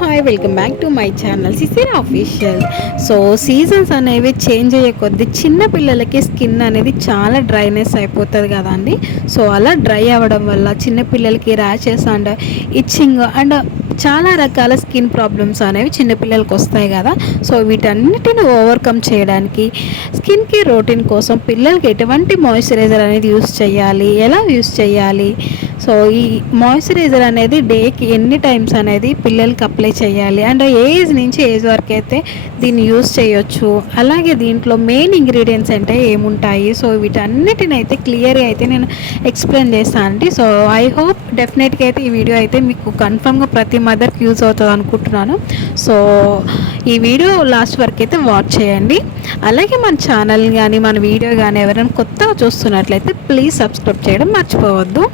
Hi welcome back to my channel సిసిరా official. So seasons అనేవి change అయ్యే కొద్దీ చిన్న పిల్లలకి స్కిన్ అనేది చాలా డ్రైనెస్ అయిపోతుంది కదండి. సో అలా డ్రై అవ్వడం వల్ల చిన్నపిల్లలకి ర్యాషెస్ అండ్ ఇచ్చింగ్ అండ్ చాలా రకాల స్కిన్ ప్రాబ్లమ్స్ అనేవి చిన్నపిల్లలకి వస్తాయి కదా. సో వీటన్నిటిని ఓవర్కమ్ చేయడానికి స్కిన్ కేర్ రొటీన్ కోసం పిల్లలకి ఎటువంటి మాయిశ్చరైజర్ అనేది యూస్ చేయాలి, ఎలా యూస్ చేయాలి, సో ఈ మాయిశ్చరైజర్ అనేది డేకి ఎన్ని టైమ్స్ అనేది పిల్లలకి అప్లై చేయాలి అండ్ ఏజ్ నుంచి ఏజ్ వరకు అయితే దీన్ని యూస్ చేయొచ్చు, అలాగే దీంట్లో మెయిన్ ఇంగ్రీడియంట్స్ అంటే ఏముంటాయి, సో వీటన్నిటిని అయితే క్లియర్గా అయితే నేను ఎక్స్ప్లెయిన్ చేస్తాను అండి. సో ఐ హోప్ డెఫినెట్గా అయితే ఈ వీడియో అయితే మీకు కన్ఫర్మ్గా ప్రతి మదర్కి యూజ్ అవుతుంది అనుకుంటున్నాను. సో ఈ వీడియో లాస్ట్ వరకు అయితే వాచ్ చేయండి. అలాగే మన ఛానల్ కానీ మన వీడియో కానీ ఎవరైనా కొత్తగా చూస్తున్నట్లయితే ప్లీజ్ సబ్స్క్రైబ్ చేయడం మర్చిపోవద్దు.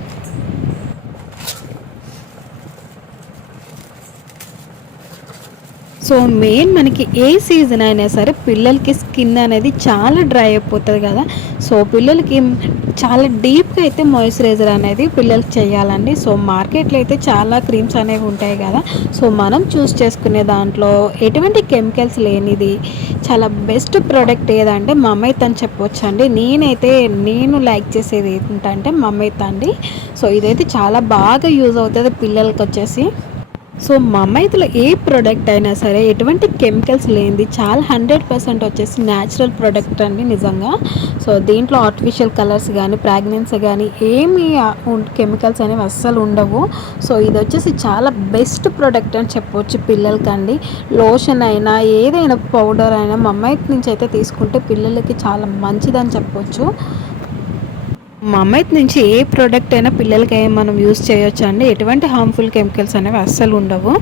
సో మెయిన్ మనకి ఏ సీజన్ అయినా సరే పిల్లలకి స్కిన్ అనేది చాలా డ్రై అయిపోతుంది కదా. సో పిల్లలకి చాలా డీప్గా అయితే మాయిశ్చరైజర్ అనేది పిల్లలకి చేయాలండి. సో మార్కెట్లో అయితే చాలా క్రీమ్స్ అనేవి ఉంటాయి కదా. సో మనం చూస్ చేసుకునే దాంట్లో ఎటువంటి కెమికల్స్ లేనిది చాలా బెస్ట్ ప్రోడక్ట్ ఏదంటే మమైత్ అని చెప్పొచ్చు అండి. నేను లైక్ చేసేది ఏంటంటే మమైత్ అండి. సో ఇదైతే చాలా బాగా యూజ్ అవుతుంది పిల్లలకి వచ్చేసి. సో మమైత్లో ఏ ప్రోడక్ట్ అయినా సరే ఎటువంటి కెమికల్స్ లేనిది చాలా 100% వచ్చేసి న్యాచురల్ ప్రోడక్ట్ అండి నిజంగా. సో దీంట్లో ఆర్టిఫిషియల్ కలర్స్ కానీ ఫ్రాగ్రెన్స్ కానీ ఏమీ కెమికల్స్ అనేవి అస్సలు ఉండవు. సో ఇది వచ్చేసి చాలా బెస్ట్ ప్రోడక్ట్ అని చెప్పవచ్చు పిల్లలకండి. లోషన్ అయినా ఏదైనా పౌడర్ అయినా మమైత్ నుంచి అయితే తీసుకుంటే పిల్లలకి చాలా మంచిదని చెప్పవచ్చు. మమైత్ నుంచి ఏ ప్రోడక్ట్ అయినా పిల్లలకి మనం యూస్ చేయొచ్చు అండి. ఎటువంటి హార్మ్ఫుల్ కెమికల్స్ అనేవి అస్సలు ఉండవు.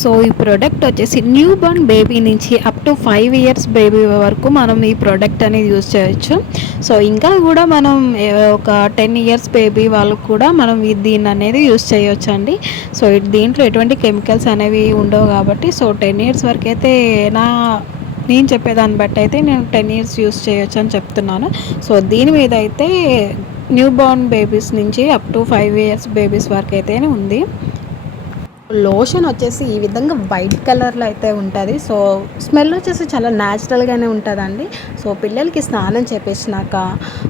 సో ఈ ప్రోడక్ట్ వచ్చేసి న్యూ బోర్న్ బేబీ నుంచి అప్ టు 5 years బేబీ వరకు మనం ఈ ప్రోడక్ట్ అనేది యూజ్ చేయొచ్చు. సో ఇంకా కూడా మనం ఒక 10 years బేబీ వాళ్ళకు కూడా మనం దీన్ని అనేది యూజ్ చేయొచ్చు అండి. సో దీంట్లో ఎటువంటి కెమికల్స్ అనేవి ఉండవు కాబట్టి సో 10 years వరకు అయితే నేను చెప్పేదాన్ని బట్టి అయితే నేను 10 years యూస్ చేయొచ్చు అని చెప్తున్నాను. సో దీని మీద అయితే న్యూ బోర్న్ బేబీస్ నుంచి అప్ టు 5 years బేబీస్ వరకు అయితే ఉంది. లోషన్ వచ్చేసి ఈ విధంగా వైట్ కలర్లో అయితే ఉంటుంది. సో స్మెల్ వచ్చేసి చాలా న్యాచురల్గానే ఉంటుందండి. సో పిల్లలకి స్నానం చేపించినాక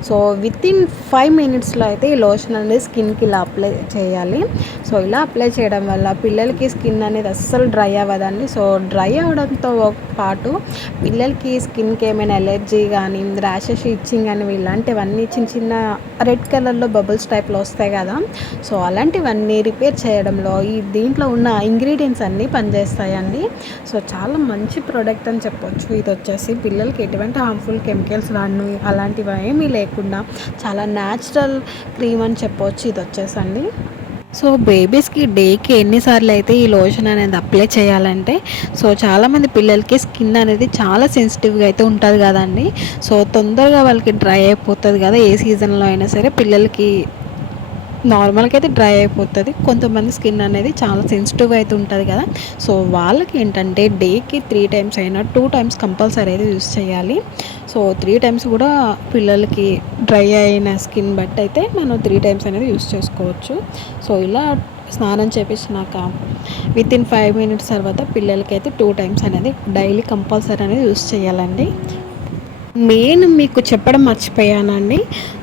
సో వితిన్ 5 minutesలో అయితే ఈ లోషన్ అనేది స్కిన్కి ఇలా అప్లై చేయాలి. సో ఇలా అప్లై చేయడం వల్ల పిల్లలకి స్కిన్ అనేది అస్సలు డ్రై అవ్వదండి. సో డ్రై అవ్వడంతో పాటు పిల్లలకి స్కిన్కి ఏమైనా ఎలర్జీ కానీ ర్యాషెస్ ఇచ్చింగ్ అని ఇలాంటివన్నీ చిన్న చిన్న రెడ్ కలర్లో బబుల్స్ టైప్లో వస్తాయి కదా. సో అలాంటివన్నీ రిపేర్ చేయడంలో దీంట్లో ఉన్న ఇంగ్రీడియంట్స్ అన్నీ పనిచేస్తాయండి. సో చాలా మంచి ప్రోడక్ట్ అని చెప్పొచ్చు. ఇది వచ్చేసి పిల్లలకి ఎటువంటి హార్మ్ఫుల్ కెమికల్స్ అలాంటివి ఏమీ లేకుండా చాలా న్యాచురల్ క్రీమ్ అని చెప్పొచ్చు ఇది వచ్చేసండి. సో బేబీస్కి డేకి ఎన్నిసార్లు అయితే ఈ లోషన్ అనేది అప్లై చేయాలంటే సో చాలామంది పిల్లలకి స్కిన్ అనేది చాలా సెన్సిటివ్గా అయితే ఉంటుంది కదండి. సో తొందరగా వాళ్ళకి డ్రై అయిపోతుంది కదా. ఏ సీజన్లో అయినా సరే పిల్లలకి నార్మల్గా అయితే డ్రై అయిపోతుంది. కొంతమంది స్కిన్ అనేది చాలా సెన్సిటివ్గా అయితే ఉంటుంది కదా. సో వాళ్ళకి ఏంటంటే డేకి 3 times అయినా 2 times కంపల్సరీ అయితే యూస్ చేయాలి. సో 3 times కూడా పిల్లలకి డ్రై అయిన స్కిన్ బట్టి అయితే మనం 3 times అనేది యూస్ చేసుకోవచ్చు. సో ఇలా స్నానం చేపించినాక వితిన్ 5 minutes తర్వాత పిల్లలకి అయితే 2 times అనేది డైలీ కంపల్సరీ అనేది యూస్ చేయాలండి. నేను మీకు చెప్పడం మర్చిపోయానండి.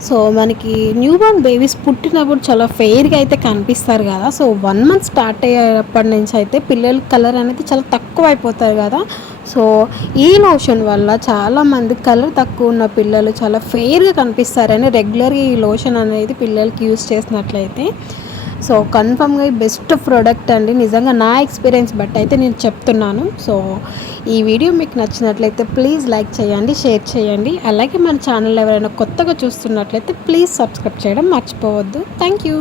సో మనకి న్యూ బోర్న్ బేబీస్ పుట్టినప్పుడు చాలా ఫెయిర్గా అయితే కనిపిస్తారు కదా. సో 1 month స్టార్ట్ అయ్యేప్పటి నుంచి అయితే పిల్లల కలర్ అనేది చాలా తక్కువ అయిపోతారు కదా. సో ఈ లోషన్ వల్ల చాలామంది కలర్ తక్కువ ఉన్న పిల్లలు చాలా ఫెయిర్గా కనిపిస్తారని రెగ్యులర్గా ఈ లోషన్ అనేది పిల్లలకి యూస్ చేసినట్లయితే సో కన్ఫర్మ్గా ఈ బెస్ట్ ప్రోడక్ట్ అండి నిజంగా నా ఎక్స్పీరియన్స్ బట్టి అయితే నేను చెప్తున్నాను. సో ఈ వీడియో మీకు నచ్చినట్లయితే ప్లీజ్ లైక్ చేయండి, షేర్ చేయండి. అలాగే మన ఛానల్ ఎవరైనా కొత్తగా చూస్తున్నట్లయితే ప్లీజ్ సబ్స్క్రైబ్ చేయడం మర్చిపోవద్దు. Thank you.